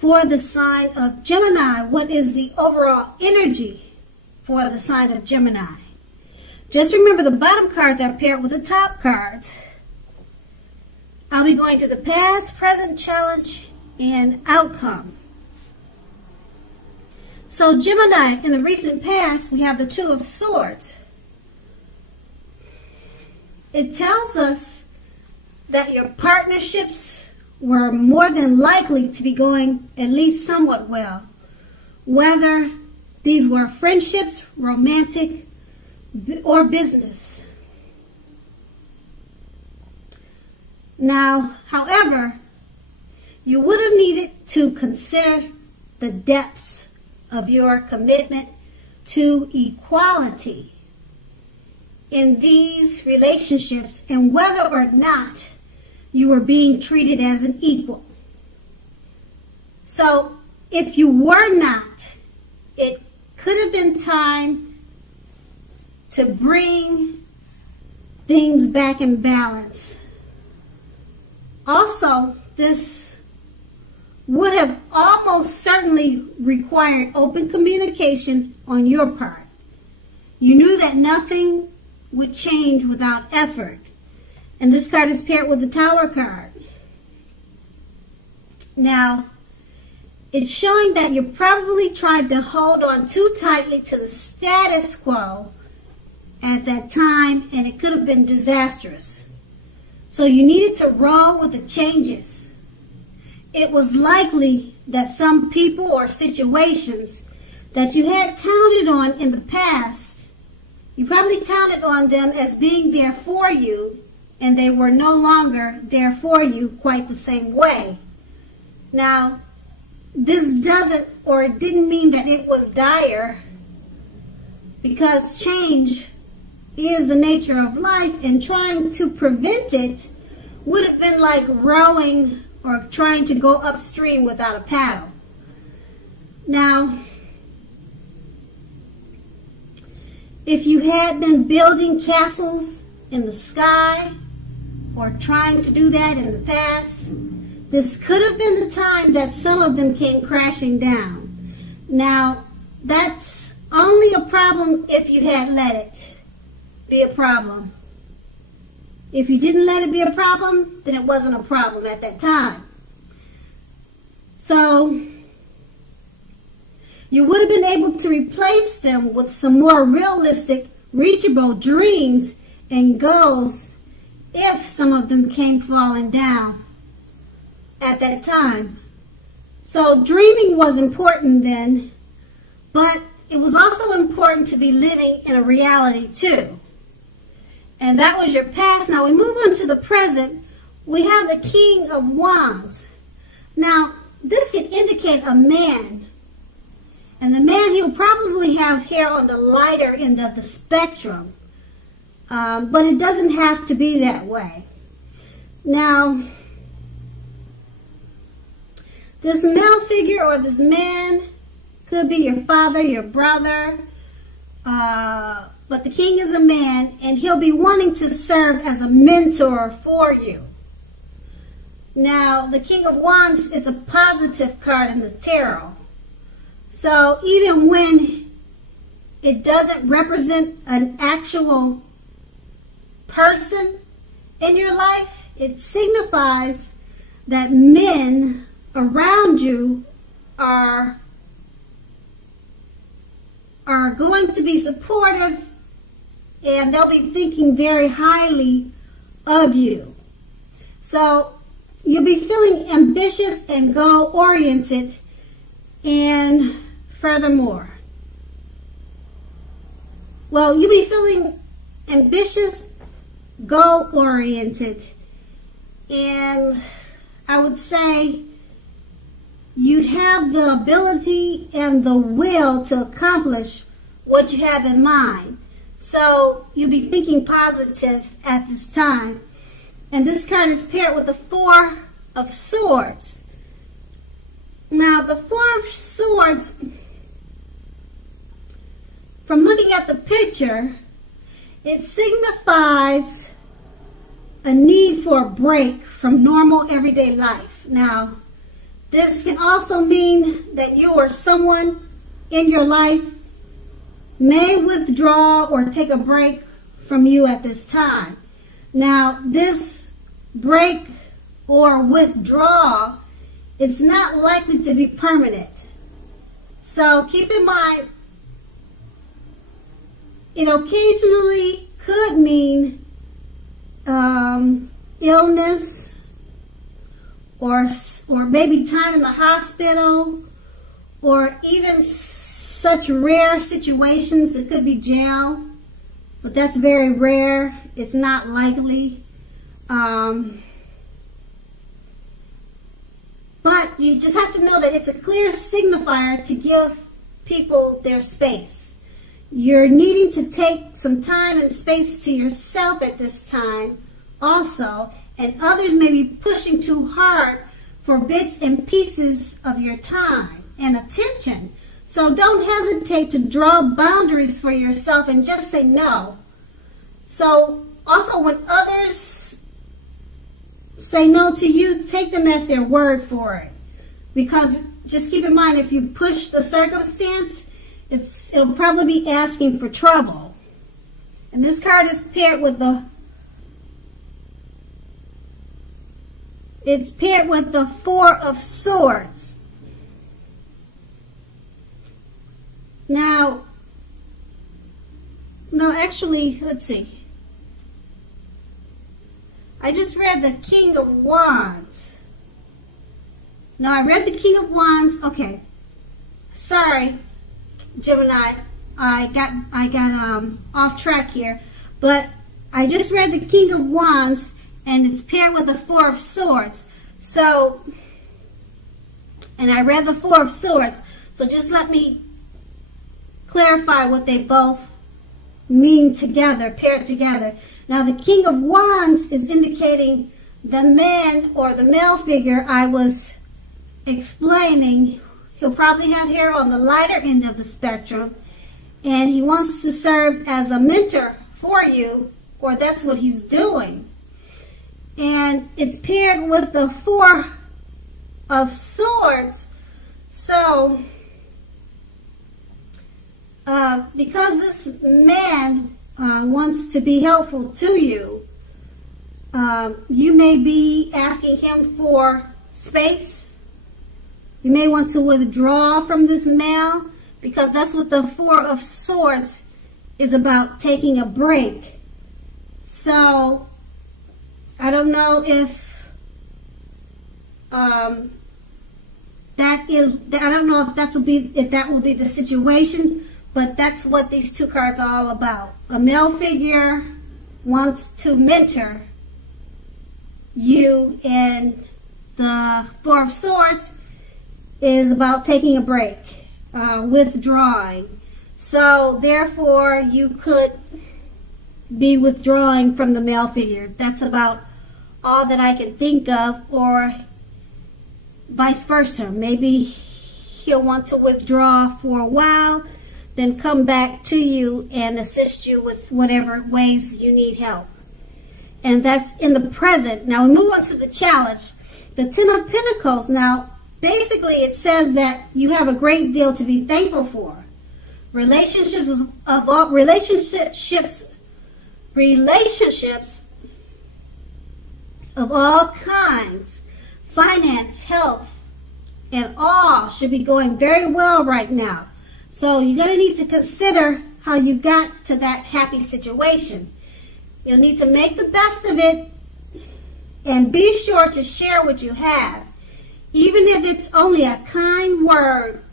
for the sign of Gemini. What is the overall energy for the sign of Gemini? Just remember the bottom cards are paired with the top cards. I'll be going to the past, present, challenge, and outcome. So Gemini, in the recent past, we have the Two of Swords. It tells us that your partnerships were more than likely to be going at least somewhat well. Whether these were friendships, romantic, or business. Now, however, you would have needed to consider the depths of your commitment to equality in these relationships and whether or not you were being treated as an equal. So, if you were not, it could have been time to bring things back in balance. Also, this would have almost certainly required open communication on your part. You knew that nothing would change without effort. And this card is paired with the Tower card. Now, it's showing that you probably tried to hold on too tightly to the status quo at that time, and it could have been disastrous. So you needed to roll with the changes. It was likely that some people or situations that you had counted on in the past, you probably counted on them as being there for you, and they were no longer there for you quite the same way. Now, this doesn't or it didn't mean that it was dire, because change is the nature of life, and trying to prevent it would have been like rowing or trying to go upstream without a paddle. Now, if you had been building castles in the sky or trying to do that in the past, this could have been the time that some of them came crashing down. Now, that's only a problem if you had let it be a problem. If you didn't let it be a problem, then it wasn't a problem at that time. So, you would have been able to replace them with some more realistic, reachable dreams and goals if some of them came falling down at that time. So dreaming was important then, but it was also important to be living in a reality too. And that was your past. Now we move on to the present. We have the King of Wands. Now, this could indicate a man. And the man, he'll probably have hair on the lighter end of the spectrum. But it doesn't have to be that way. Now, this male figure or this man could be your father, your brother. But the king is a man, and he'll be wanting to serve as a mentor for you. Now, the King of Wands is a positive card in the tarot. So even when it doesn't represent an actual person in your life, it signifies that men around you are going to be supportive, and they'll be thinking very highly of you. So you'll be feeling ambitious and goal-oriented, and furthermore, you'll be feeling ambitious, goal-oriented, and I would say you'd have the ability and the will to accomplish what you have in mind. So you'll be thinking positive at this time. And this card is paired with the Four of Swords. Now, the Four of Swords, from looking at the picture, it signifies a need for a break from normal everyday life. Now, This can also mean that you or someone in your life may withdraw or take a break from you at this time. Now, this break or withdrawal, it's not likely to be permanent. So keep in mind, it occasionally could mean illness or maybe time in the hospital, or even such rare situations. It could be jail, but that's very rare. It's not likely. But you just have to know that it's a clear signifier to give people their space. You're needing to take some time and space to yourself at this time also, and others may be pushing too hard for bits and pieces of your time and attention. So don't hesitate to draw boundaries for yourself and just say no. So also, when others say no to you, take them at their word for it. Because just keep in mind, if you push the circumstance, it'll probably be asking for trouble. And this card is paired with the Four of Swords. Now, no, actually, let's see. I just read the King of Wands. No, I read the King of Wands. Okay. Sorry, Gemini. I got off track here. But I just read the King of Wands, and it's paired with the Four of Swords. So, and I read the Four of Swords. So just let me clarify what they both mean together, paired together. Now, the King of Wands is indicating the man or the male figure I was explaining. He'll probably have hair on the lighter end of the spectrum, and he wants to serve as a mentor for you, or that's what he's doing. And it's paired with the Four of Swords. So, because this man wants to be helpful to you, you may be asking him for space. You may want to withdraw from this male, because that's what the Four of Swords is about, taking a break. So, I don't know if that will be the situation, but that's what these two cards are all about. A male figure wants to mentor you, and the Four of Swords is about taking a break, withdrawing. So therefore, you could be withdrawing from the male figure. That's about all that I can think of, or vice versa. Maybe he'll want to withdraw for a while, then come back to you and assist you with whatever ways you need help. And that's in the present. Now we move on to the challenge. The Ten of Pentacles. Now, basically it says that you have a great deal to be thankful for. Relationships of all kinds, finance, health, and all should be going very well right now. So you're going to need to consider how you got to that happy situation. You'll need to make the best of it, and be sure to share what you have, even if it's only a kind word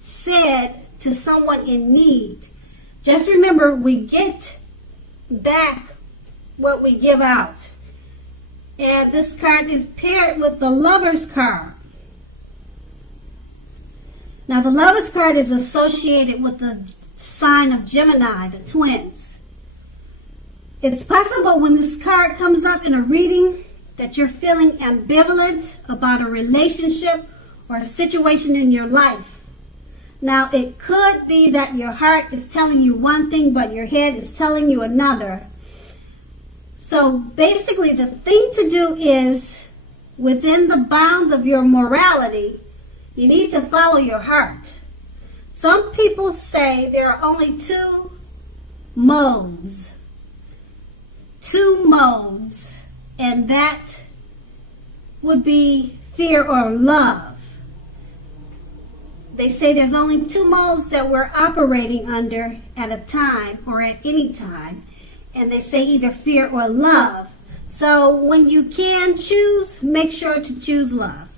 said to someone in need. Just remember, we get back what we give out. And this card is paired with the Lover's card. Now, the Lover's card is associated with the sign of Gemini, the twins. It's possible when this card comes up in a reading that you're feeling ambivalent about a relationship or a situation in your life. Now, it could be that your heart is telling you one thing, but your head is telling you another. So basically, the thing to do is within the bounds of your morality, you need to follow your heart. Some people say there are only two modes, and that would be fear or love. They say there's only two modes that we're operating under at a time or at any time, and they say either fear or love. So when you can choose, make sure to choose love.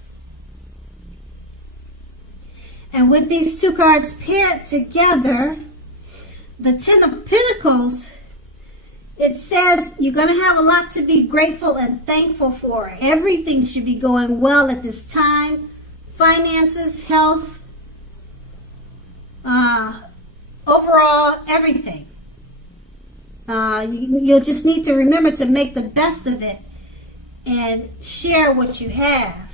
And with these two cards paired together, the Ten of Pentacles, it says you're going to have a lot to be grateful and thankful for. Everything should be going well at this time. Finances, health, overall, everything. You'll just need to remember to make the best of it and share what you have.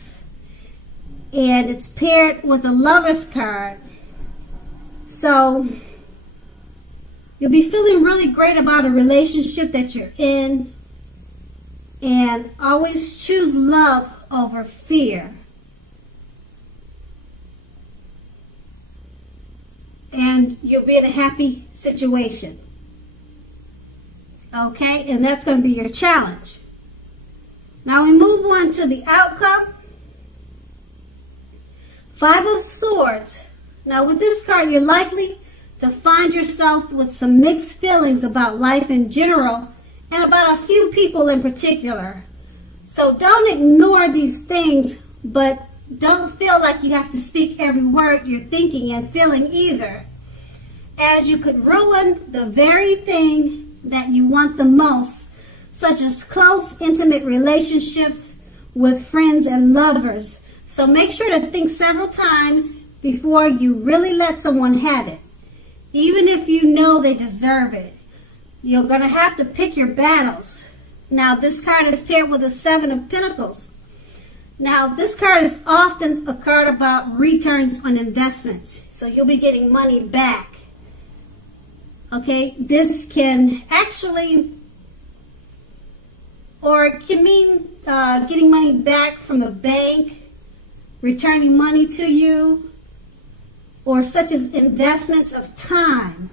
And it's paired with a Lover's card. So you'll be feeling really great about a relationship that you're in. And always choose love over fear. And you'll be in a happy situation. Okay, and that's going to be your challenge. Now we move on to the outcome. Five of Swords. Now with this card, you're likely to find yourself with some mixed feelings about life in general and about a few people in particular. So don't ignore these things, but don't feel like you have to speak every word you're thinking and feeling either, as you could ruin the very thing that you want the most, such as close, intimate relationships with friends and lovers. So make sure to think several times before you really let someone have it, even if you know they deserve it. You're going to have to pick your battles. Now, this card is paired with a Seven of Pentacles. Now, this card is often a card about returns on investments. So you'll be getting money back. Okay, this can actually, or it can mean getting money back from the bank, returning money to you, or such as investments of time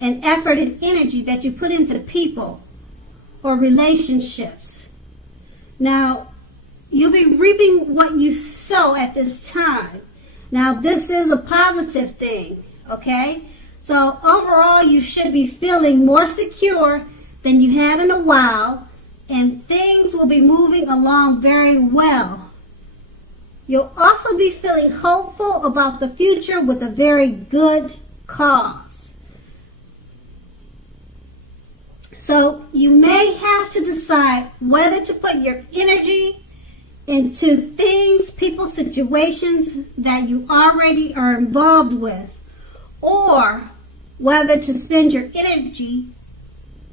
and effort and energy that you put into people or relationships. Now, you'll be reaping what you sow at this time. Now, this is a positive thing, okay? So overall, you should be feeling more secure than you have in a while, and things will be moving along very well. You'll also be feeling hopeful about the future with a very good cause. So you may have to decide whether to put your energy into things, people, situations that you already are involved with, or whether to spend your energy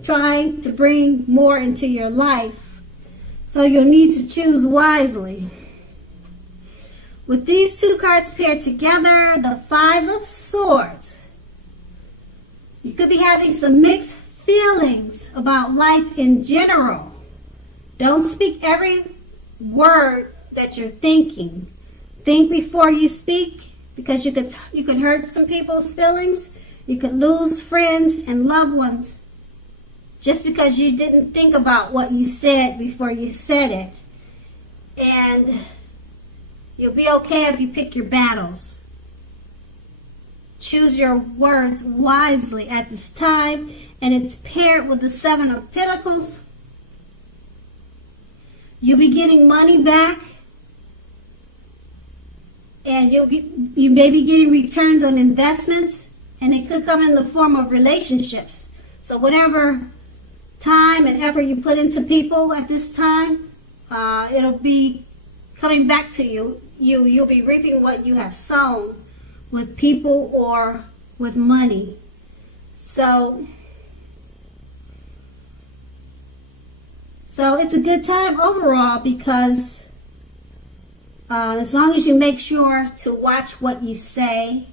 trying to bring more into your life. So you'll need to choose wisely. With these two cards paired together, the Five of Swords, you could be having some mixed feelings about life in general. Don't speak every word that you're thinking. Think before you speak, because you could hurt some people's feelings. You could lose friends and loved ones just because you didn't think about what you said before you said it. And you'll be okay if you pick your battles. Choose your words wisely at this time, and it's paired with the Seven of Pentacles. You'll be getting money back, and you may be getting returns on investments, and it could come in the form of relationships. So whatever time and effort you put into people at this time, it'll be coming back to you. You'll be reaping what you have sown with people or with money. So it's a good time overall, because as long as you make sure to watch what you say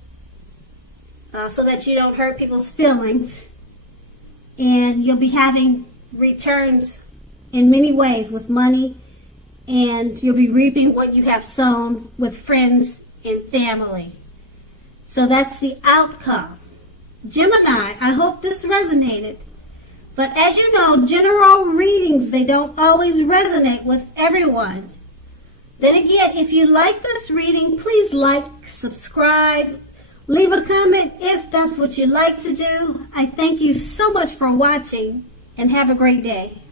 so that you don't hurt people's feelings, and you'll be having returns in many ways with money and you'll be reaping what you have sown with friends and family. So that's the outcome. Gemini, I hope this resonated. But as you know, general readings, they don't always resonate with everyone. Then again, if you like this reading, please like, subscribe, leave a comment if that's what you like to do. I thank you so much for watching, and have a great day.